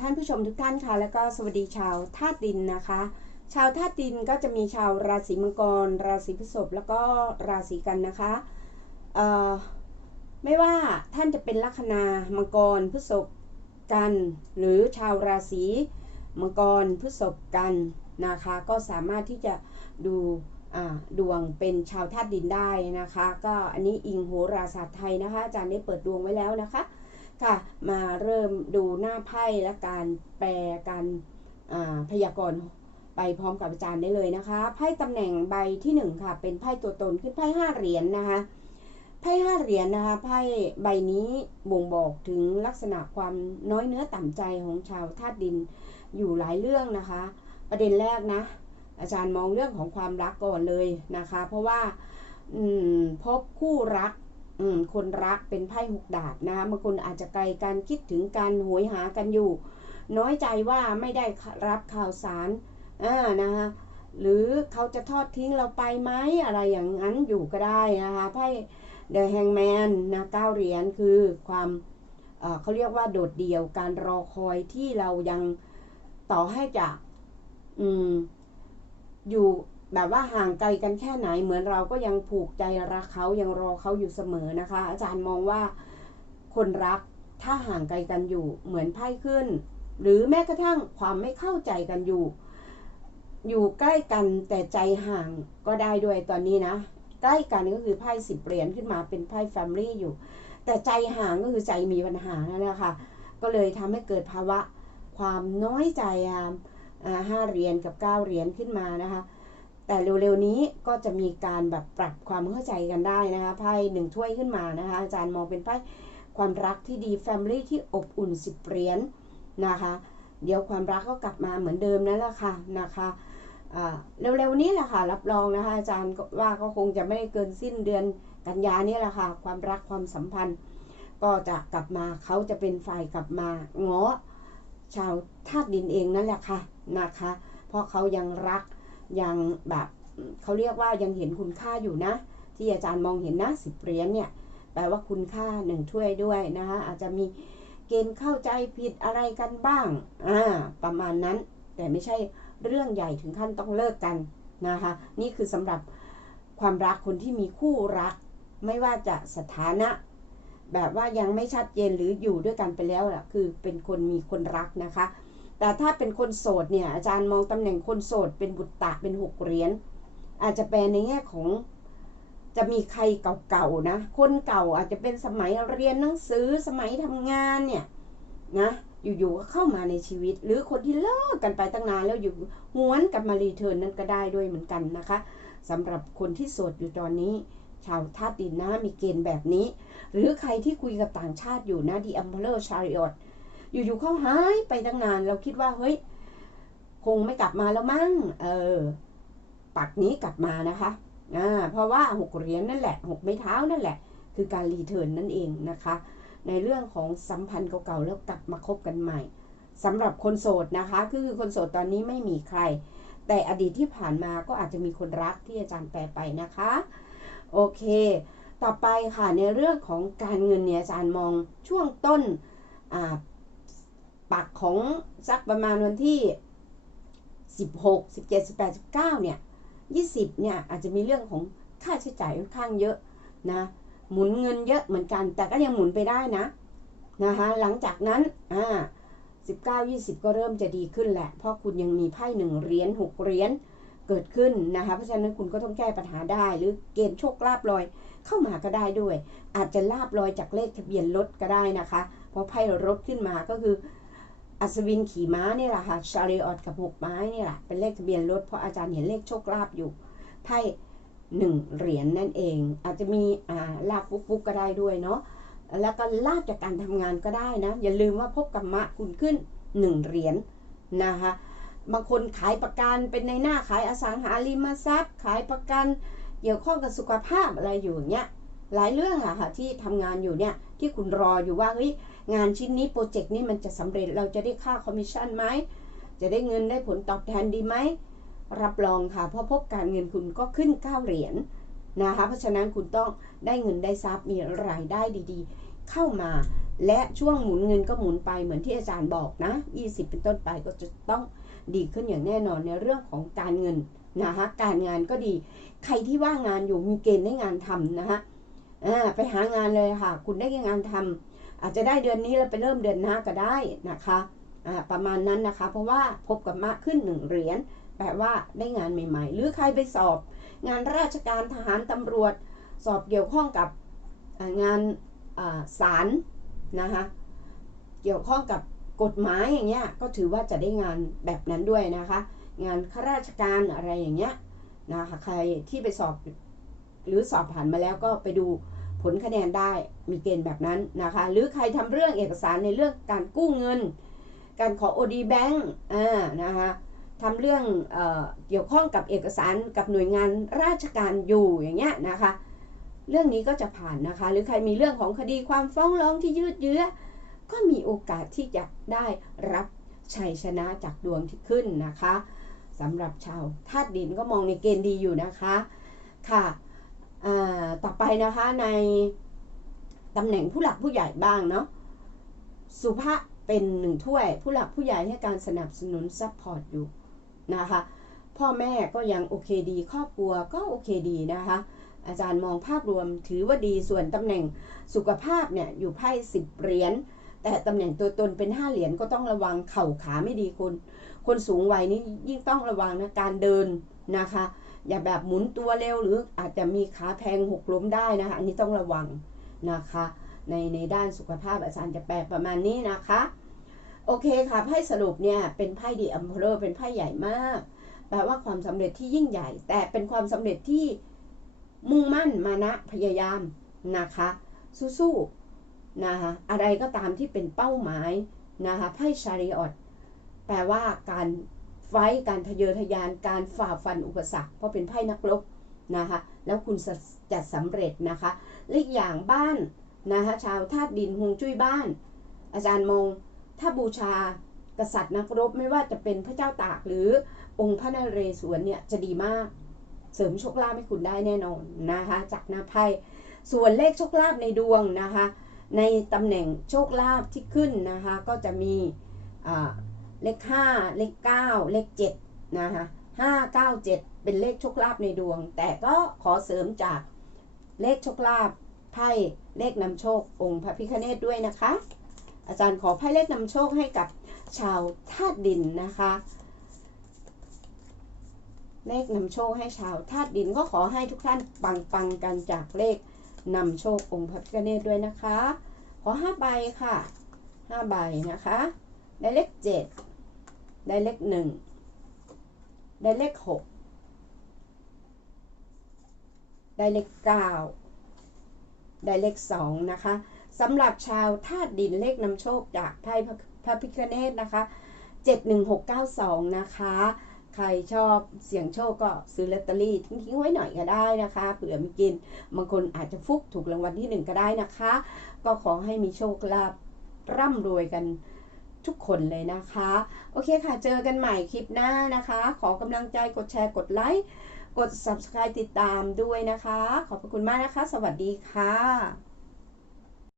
ท่านผู้ชมทุกท่านค่ะ แล้วก็สวัสดีชาวธาตุดินนะคะ ชาวธาตุดินก็จะมีชาวราศีมังกร ราศีพฤษภแล้วก็ราศีกันนะคะเอ่อไม่ว่าท่านจะเป็นลัคนามังกรพฤษภกัน หรือชาวราศีมังกรพฤษภกันนะคะ ก็สามารถที่จะดูดวงเป็นชาวธาตุดินได้นะคะ ก็อันนี้อิงโหราศาสตร์ไทยนะคะอาจารย์ได้เปิดดวงไว้แล้วนะคะ ค่ะ มาเริ่มดูหน้าไพ่และการแปลการพยากรณ์ไปพร้อมกับอาจารย์ได้เลยนะคะ ไพ่ตำแหน่งใบที่หนึ่งค่ะ เป็นไพ่ตัวตนขึ้นไพ่ห้าเหรียญนนะคะ ไพ่ห้าเหรียญนนะคะ ไพ่ใบนี้บ่งบอกถึงลักษณะความน้อยเนื้อต่ำใจของชาวธาตุดินอยู่หลายเรื่องนะคะ ประเด็นแรกนะ อาจารย์มองเรื่องของความรักก่อนเลยนะคะ เพราะว่าพบคู่รัก อืมคนรักเป็นไพ่หกดาบนะคะบางคนอาจจะไกลกันคิดถึงการหวยหากันอยู่ น้อยใจว่าไม่ได้รับข่าวสารอ่านะคะหรือเขาจะทอดทิ้งเราไปไหมอะไรอย่างนั้นอยู่ก็ได้นะคะไพ่ The Hangman นะเก้าเหรียญคือความเอ่อเขาเรียกว่าโดดเดี่ยวการรอคอยที่เรายังต่อให้จะอืมอยู่ แบบว่าห่างไกลกันแค่ไหน เหมือนเราก็ยังผูกใจรักเขายังรอเขาอยู่เสมอนะคะ อาจารย์มองว่าคนรักถ้าห่างไกลกันอยู่ เหมือนไพ่ขึ้น หรือแม้กระทั่งความไม่เข้าใจกันอยู่ อยู่ใกล้กันแต่ใจห่างก็ได้ด้วยตอนนี้นะ ใกล้กันก็คือไพ่สิบเหรียญขึ้นมาเป็นไพ่แฟมิลี่อยู่ แต่ใจห่างก็คือใจมีปัญหานั่นแหละค่ะก็เลยทำให้เกิดภาวะความน้อยใจอ่าห้าเหรียญกับเก้าเหรียญขึ้นมานะคะ แต่เร็วๆนี้ก็จะมีการแบบปรับความเข้าใจกันได้นะคะไพ่หนึ่งถ้วยขึ้นมานะคะอาจารย์มองเป็นไพ่ความรักที่ดีแฟมิลี่ที่อบอุ่นสิบเหรียญนะคะ เดี๋ยวความรักก็กลับมาเหมือนเดิมนั่นแหละค่ะนะคะอ่าเร็วๆนี้แหละค่ะ รับรองนะคะ อาจารย์ว่าก็คงจะไม่ได้เกินสิ้นเดือนกันยานี่แหละค่ะ ความรักความสัมพันธ์ ก็จะกลับมาเขาจะเป็นฝ่ายกลับมาง้อชาวธาตุดินเองนั่นแหละค่ะนะคะ เพราะเขายังรัก ยังแบบเขาเรียกว่ายังเห็นคุณค่าอยู่นะ ที่อาจารย์มองเห็นนะสิบเหรียญเนี่ยแปลว่าคุณค่าหนึ่งถ้วยด้วยนะคะอาจจะมีเกณฑ์เข้าใจผิดอะไรกันบ้างอ่าประมาณนั้น แต่ไม่ใช่เรื่องใหญ่ถึงขั้นต้องเลิกกันนะคะ นี่คือสำหรับความรักคนที่มีคู่รัก ไม่ว่าจะสถานะ แบบว่ายังไม่ชัดเจนหรืออยู่ด้วยกันไปแล้วล่ะคือเป็นคนมีคนรักนะคะ แต่ถ้าเป็นคนโสดเนี่ย อาจารย์มองตำแหน่งคนโสดเป็นบุตรตะเป็นหกเหรียญอาจจะแปลในแง่ของจะมีใครเก่าๆนะ คนเก่าอาจจะเป็นสมัยเรียนหนังสือสมัยทำงานเนี่ยนะอยู่ๆก็เข้ามาในชีวิต หรือคนที่เลิกกันไปตั้งนานแล้วอยู่หวนกลับมารีเทิร์นนั่นก็ได้ด้วยเหมือนกันนะคะสำหรับคนที่โสดอยู่ตอนนี้ ชาวธาตุดินนะมีเกณฑ์แบบนี้ หรือใครที่คุยกับต่างชาติอยู่นะดีอัมเพลอร์ชาริออต อยู่ๆเขาหายไปตั้งนาน เราคิดว่าเฮ้ยคงไม่กลับมาแล้วมั้ง เออ ปักนี้กลับมานะคะอ่าเพราะว่าหกเหรียญนั่นแหละหกไม้เท้านั่นแหละ คือการรีเทิร์นนั่นเองนะคะ ในเรื่องของสัมพันธ์เก่าๆแล้วกลับมาคบกันใหม่สำหรับคนโสดนะคะ คือคนโสดตอนนี้ไม่มีใคร แต่อดีตที่ผ่านมาก็อาจจะมีคนรักที่อาจารย์แปลไปนะคะ โอเค ต่อไปค่ะในเรื่องของการเงินเนี่ยอาจารย์มองช่วงต้นอ่า ปักของสักประมาณวันที่16 17 18 19เนี่ย20เนี่ยอาจจะมีเรื่องของค่าใช้จ่ายค่อนข้างเยอะนะหมุนเงินเยอะเหมือนกัน แต่ก็ยังหมุนไปได้นะนะคะหลังจากนั้นอ่า19 20 ก็เริ่มจะดีขึ้นแหละ เพราะคุณยังมีไพ่หนึ่งเหรียญ6เหรียญเกิดขึ้นนะคะ เพราะฉะนั้นคุณก็ต้องแก้ปัญหาได้ หรือเกณฑ์โชคลาภลอยเข้ามาก็ได้ด้วย อาจจะลาบลอยจากเลขทะเบียนรถก็ได้นะคะ เพราะไพ่รถขึ้นมาก็คือ อัศวินขี่ม้านี่แหละค่ะชาริออตกับหกไม้นี่แหละเป็นเลขทะเบียนรถเพราะอาจารย์เห็นเลขโชคลาภอยู่ไพ่หนึ่งเหรียญนนั่นเอง อาจจะมีอ่าลาบฟุกๆก็ได้ด้วยเนาะแล้วก็ลาบจากการทำงานก็ได้นะ อย่าลืมว่าพบกับมะคุณขึ้นหนึ่งเหรียญนะคะบางคนขายประกันเป็นในหน้าขายอสังหาริมทรัพย์ ขายประกันเกี่ยวข้องกับสุขภาพอะไรอยู่อย่างเงี้ยหลายเรื่องค่ะที่ทำงานอยู่เนี่ย ที่คุณรออยู่ว่าเฮ้ยงานชิ้นนี้โปรเจกต์นี้มันจะสำเร็จเราจะได้ค่าคอมมิชชั่นไหมจะได้เงินได้ผลตอบแทนดีไหมรับรองค่ะเพราะพบการเงินคุณก็ขึ้น9เหรียญนะคะเพราะฉะนั้นคุณต้องได้เงินได้ทรัพย์มีรายได้ดีๆ เข้ามา และช่วงหมุนเงินก็หมุนไปเหมือนที่อาจารย์บอกนะ 20 เป็นต้นไปก็จะต้องดีขึ้นอย่างแน่นอนในเรื่องของการเงินนะคะการงานก็ดี ใครที่ว่างงานอยู่มีเกณฑ์ได้งานทำนะคะ อ่าไปหางานเลยค่ะ คุณได้งานทำอาจจะได้เดือนนี้แล้วไปเริ่มเดือนหน้าก็ได้นะคะอ่าประมาณนั้นนะคะ เพราะว่าพบกับมะขึ้นหนึ่งเหรียญแปลว่าได้งานใหม่ ๆ หรือใครไปสอบ งานราชการทหารตำรวจ สอบเกี่ยวข้องกับงานอ่าศาลนะคะเกี่ยวข้องกับกฎหมายอย่างเงี้ยก็ถือว่าจะได้งานแบบนั้นด้วยนะคะ งานข้าราชการอะไรอย่างเงี้ยนะคะใครที่ไปสอบ หรือสอบผ่านมาแล้วก็ไปดูผลคะแนนได้มีเกณฑ์แบบนั้นนะคะ หรือใครทำเรื่องเอกสารในเรื่องการกู้เงิน การขอ OD Bank อ่านะคะทำเรื่องเออเกี่ยวข้องกับเอกสารกับหน่วยงานราชการอยู่อย่างเงี้ยนะคะ เรื่องนี้ก็จะผ่านนะคะ หรือใครมีเรื่องของคดีความฟ้องร้องที่ยืดเยื้อ ก็มีโอกาสที่จะได้รับชัยชนะจากดวงที่ขึ้นนะคะสำหรับชาวธาตุดินก็มองในเกณฑ์ดีอยู่นะคะ ค่ะ ต่อไปนะคะในตำแหน่งผู้หลักผู้ใหญ่บ้างเนาะสุภาพเป็นหนึ่งถ้วย ผู้หลักผู้ใหญ่ให้การสนับสนุนซัพพอร์ตอยู่นะคะพ่อแม่ก็ยังโอเคดี ครอบครัวก็โอเคดีนะคะ อาจารย์มองภาพรวมถือว่าดีส่วนตำแหน่งสุขภาพเนี่ยอยู่ไพ่สิบเหรียญแต่ตำแหน่งตัวตนเป็นห้าเหรียญก็ต้องระวังเข่าขาไม่ดีคน คนสูงวัยนี่ยิ่งต้องระวังนะการเดินนะคะ อย่าแบบหมุนตัวเร็วหรืออาจจะมีขาแพงหกล้มได้นะคะ อันนี้ต้องระวังนะคะ ในในด้านสุขภาพอาจารย์จะแปลประมาณนี้นะคะ โอเคค่ะไพ่สรุปเนี่ยเป็นไพ่ดีอัมเพลเป็นไพ่ใหญ่มาก แปลว่าความสำเร็จที่ยิ่งใหญ่ แต่เป็นความสำเร็จที่มุ่งมั่นมานะพยายามนะคะ สู้ๆนะคะอะไรก็ตามที่เป็นเป้าหมายนะคะไพ่ชาริออตแปลว่าการ ไฟการทะเยอทะยานการฝ่าฟันอุปสรรค เพราะเป็นไพ่นักรบนะคะแล้วคุณจะสำเร็จนะคะเล็กอย่างบ้านนะคะชาวธาตุดินฮวงจุ้ยบ้าน อาจารย์มองถ้าบูชากษัตริย์นักรบไม่ว่าจะเป็นพระเจ้าตากหรือองค์พระนเรศวรเนี่ยจะดีมาก เสริมโชคลาภให้คุณได้แน่นอนนะคะจากหน้าไพ่ส่วนเลขโชคลาภในดวงนะคะในตำแหน่งโชคลาภที่ขึ้นนะคะก็จะมี เลข5เลข9เลข7นะคะ5 9 7เป็นเลขโชคลาภในดวง แต่ก็ขอเสริมจากเลขโชคลาภไพ่เลขนำโชคองค์พระพิฆเนศด้วยนะคะ อาจารย์ขอไพ่เลขนำโชคให้กับชาวธาตุดินนะคะ เลขนำโชคให้ชาวธาตุดินก็ขอให้ทุกท่านปังปังกันจากเลขนำโชคองค์พระพิฆเนศด้วยนะคะ ขอ5ใบค่ะ5ใบนะคะ ได้เลข7 ได้เลข1ได้เลข6ได้เลข9ได้เลข2นะคะสำหรับชาวธาตุดินเลขนำโชคจากไพ่พระพิฆเนศนะคะ 71692 นะคะ ใครชอบเสี่ยงโชคก็ซื้อลอตเตอรี่ทิ้งๆไว้หน่อยก็ได้นะคะเผื่อมีกิน บางคนอาจจะฟุกถูกรางวัลที่หนึ่งก็ได้นะคะ ก็ขอให้มีโชคลาภร่ำรวยกัน ทุกคนเลยนะคะ โอเคค่ะ เจอกันใหม่คลิปหน้านะคะ ขอกำลังใจกดแชร์กดไลค์กด subscribe ติดตามด้วยนะคะ ขอบคุณมากนะคะ สวัสดีค่ะ